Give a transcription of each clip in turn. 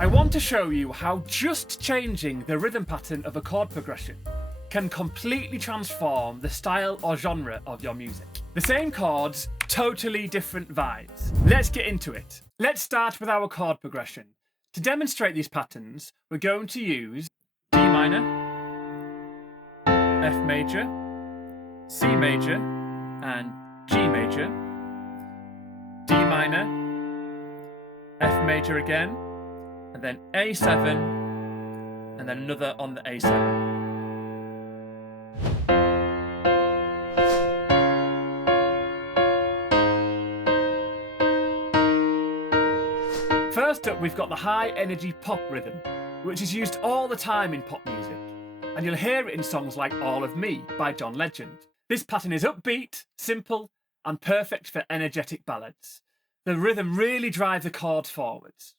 I want to show you how just changing the rhythm pattern of a chord progression can completely transform the style or genre of your music. The same chords, totally different vibes. Let's get into it. Let's start with our chord progression. To demonstrate these patterns, we're going to use D minor, F major, C major, and G major, D minor, F major again, and then A7, and then another on the A7. First up, we've got the high energy pop rhythm, which is used all the time in pop music, and you'll hear it in songs like All of Me by John Legend. This pattern is upbeat, simple, and perfect for energetic ballads. The rhythm really drives the chords forwards.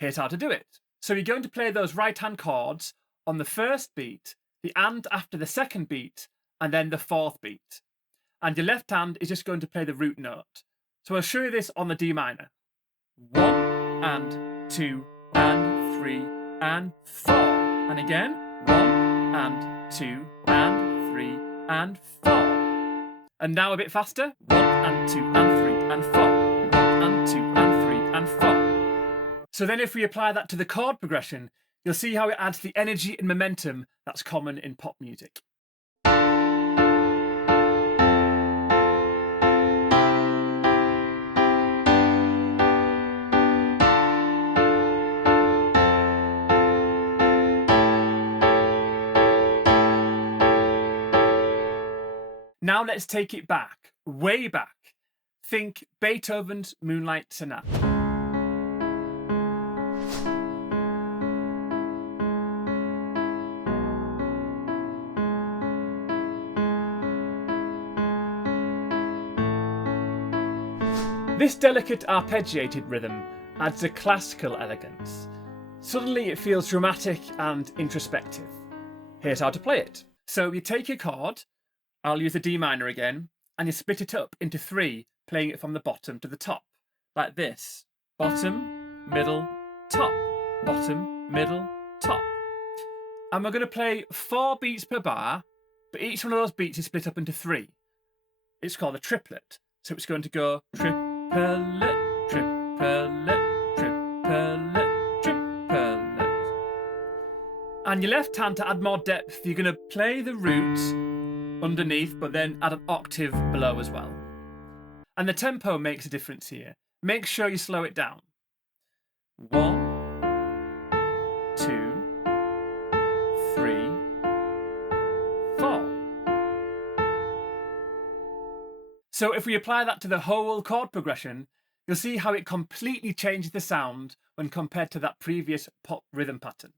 Here's how to do it. So you're going to play those right-hand chords on the first beat, the and after the second beat, and then the fourth beat. And your left hand is just going to play the root note. So I'll show you this on the D minor. 1 and 2 and 3 and 4. And again, 1 and 2 and 3 and 4. And now a bit faster. 1 and 2 and 3 and 4. 1 and 2 and 3 and 4. So then if we apply that to the chord progression, you'll see how it adds the energy and momentum that's common in pop music. Now let's take it back, way back. Think Beethoven's Moonlight Sonata. This delicate arpeggiated rhythm adds a classical elegance. Suddenly it feels dramatic and introspective. Here's how to play it. So you take your chord, I'll use the D minor again, and you split it up into 3, playing it from the bottom to the top, like this. Bottom, middle, top, bottom, middle, top. And we're going to play 4 beats per bar, but each one of those beats is split up into 3. It's called a triplet. So it's going to go triplet, triplet, triplet, triplet. And your left hand, to add more depth, you're going to play the root underneath, but then add an octave below as well. And the tempo makes a difference here. Make sure you slow it down. 1, 2, 3, 4. So if we apply that to the whole chord progression, you'll see how it completely changes the sound when compared to that previous pop rhythm pattern.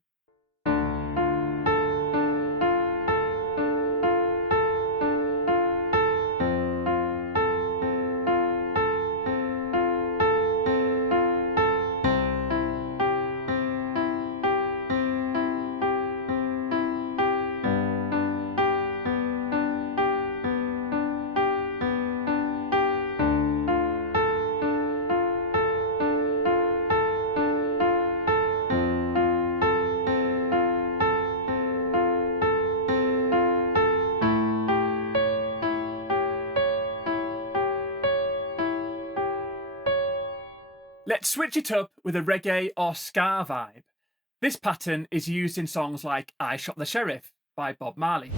Let's switch it up with a reggae or ska vibe. This pattern is used in songs like I Shot the Sheriff by Bob Marley.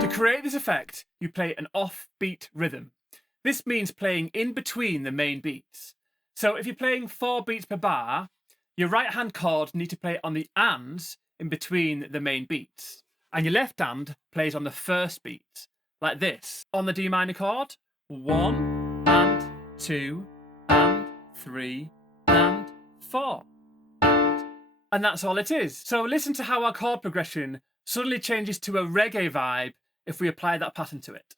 To create this effect, you play an offbeat rhythm. This means playing in between the main beats. So if you're playing 4 beats per bar, your right hand chord need to play on the ands in between the main beats. And your left hand plays on the first beat, like this. On the D minor chord, 1 and 2 and 3 and 4. And that's all it is. So listen to how our chord progression suddenly changes to a reggae vibe if we apply that pattern to it.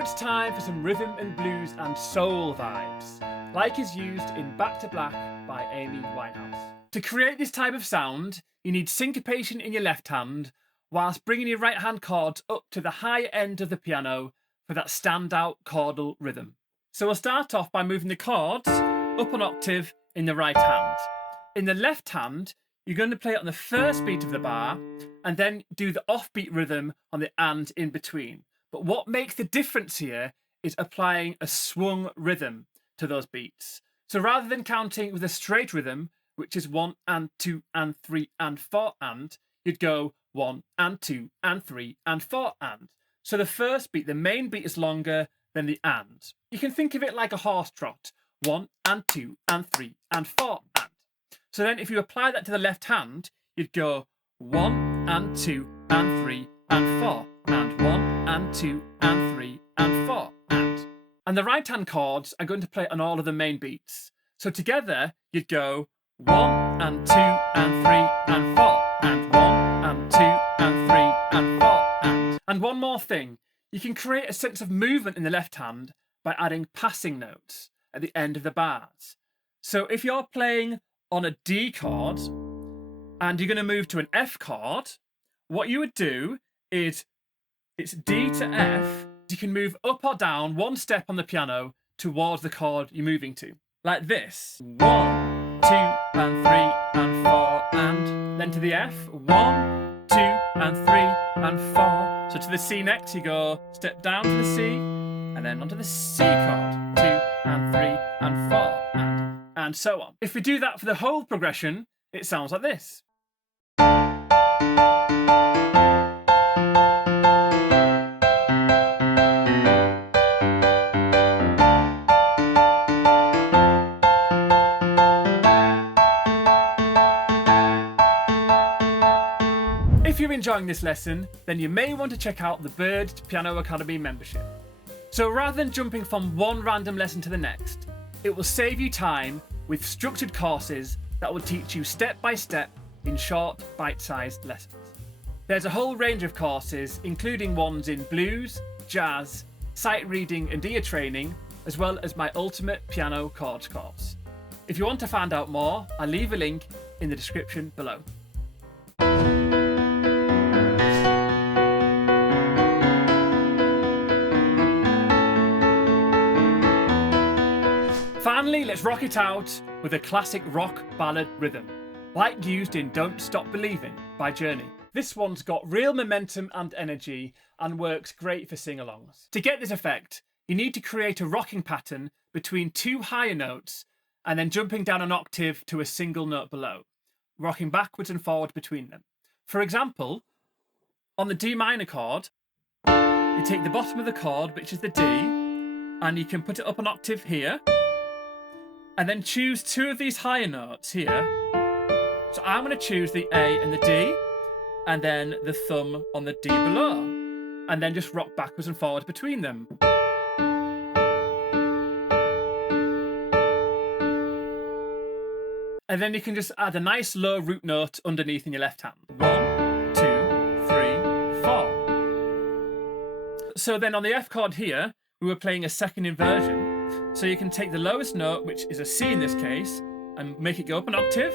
it's time for some rhythm and blues and soul vibes, like is used in Back to Black by Amy Winehouse. To create this type of sound, you need syncopation in your left hand, whilst bringing your right hand chords up to the high end of the piano for that standout chordal rhythm. So we'll start off by moving the chords up an octave in the right hand. In the left hand, you're going to play it on the first beat of the bar and then do the offbeat rhythm on the and in between. But what makes the difference here is applying a swung rhythm to those beats. So rather than counting with a straight rhythm, which is 1 and 2 and 3 and 4 and, you'd go 1 and 2 and 3 and 4 and. So the first beat, the main beat, is longer than the and. You can think of it like a horse trot. 1 and 2 and 3 and 4 and. So then if you apply that to the left hand, you'd go 1 and 2 and 3 and 4 and 1 and 2 and 3 and 4 and. And the right hand chords are going to play on all of the main beats. So together you'd go 1 and 2 and 3 and 4 and 1 and 2 and 3 and 4 and. And one more thing, you can create a sense of movement in the left hand by adding passing notes at the end of the bars. So if you're playing on a D chord and you're going to move to an F chord, what you would do is it's D to F. You can move up or down one step on the piano towards the chord you're moving to, like this. 1, 2 and 3 and 4 and. Then to the F. 1, 2 and 3 and 4. So to the C next, you go step down to the C and then onto the C chord. 2 and 3 and 4 and so on. If we do that for the whole progression, it sounds like this. If you're enjoying this lesson, then you may want to check out the Bird Piano Academy membership. So rather than jumping from one random lesson to the next, it will save you time with structured courses that will teach you step by step in short, bite-sized lessons. There's a whole range of courses, including ones in blues, jazz, sight reading and ear training, as well as my ultimate piano chords course. If you want to find out more, I'll leave a link in the description below. Finally, let's rock it out with a classic rock ballad rhythm, like used in Don't Stop Believing by Journey. This one's got real momentum and energy and works great for sing-alongs. To get this effect, you need to create a rocking pattern between two higher notes and then jumping down an octave to a single note below, rocking backwards and forward between them. For example, on the D minor chord, you take the bottom of the chord, which is the D, and you can put it up an octave here, and then choose two of these higher notes here. So I'm going to choose the A and the D, and then the thumb on the D below, and then just rock backwards and forward between them. And then you can just add a nice low root note underneath in your left hand. 1, 2, 3, 4. So then on the F chord here, we were playing a second inversion. So you can take the lowest note, which is a C in this case, and make it go up an octave.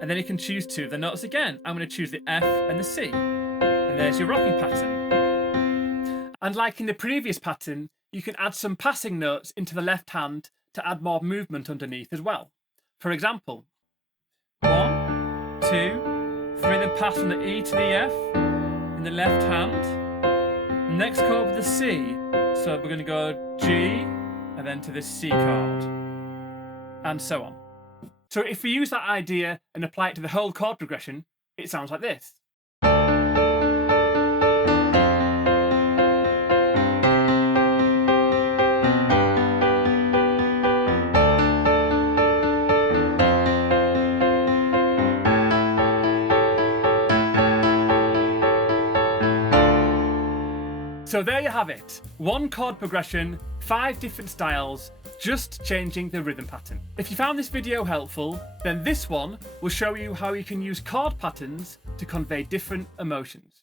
And then you can choose two of the notes again. I'm going to choose the F and the C. And there's your rocking pattern. And like in the previous pattern, you can add some passing notes into the left hand to add more movement underneath as well. For example, 1, 2, 3, then pass from the E to the F in the left hand. Next chord with the C. So we're going to go G, and then to the C chord, and so on. So if we use that idea and apply it to the whole chord progression, it sounds like this. So there you have it, one chord progression, 5 different styles, just changing the rhythm pattern. If you found this video helpful, then this one will show you how you can use chord patterns to convey different emotions.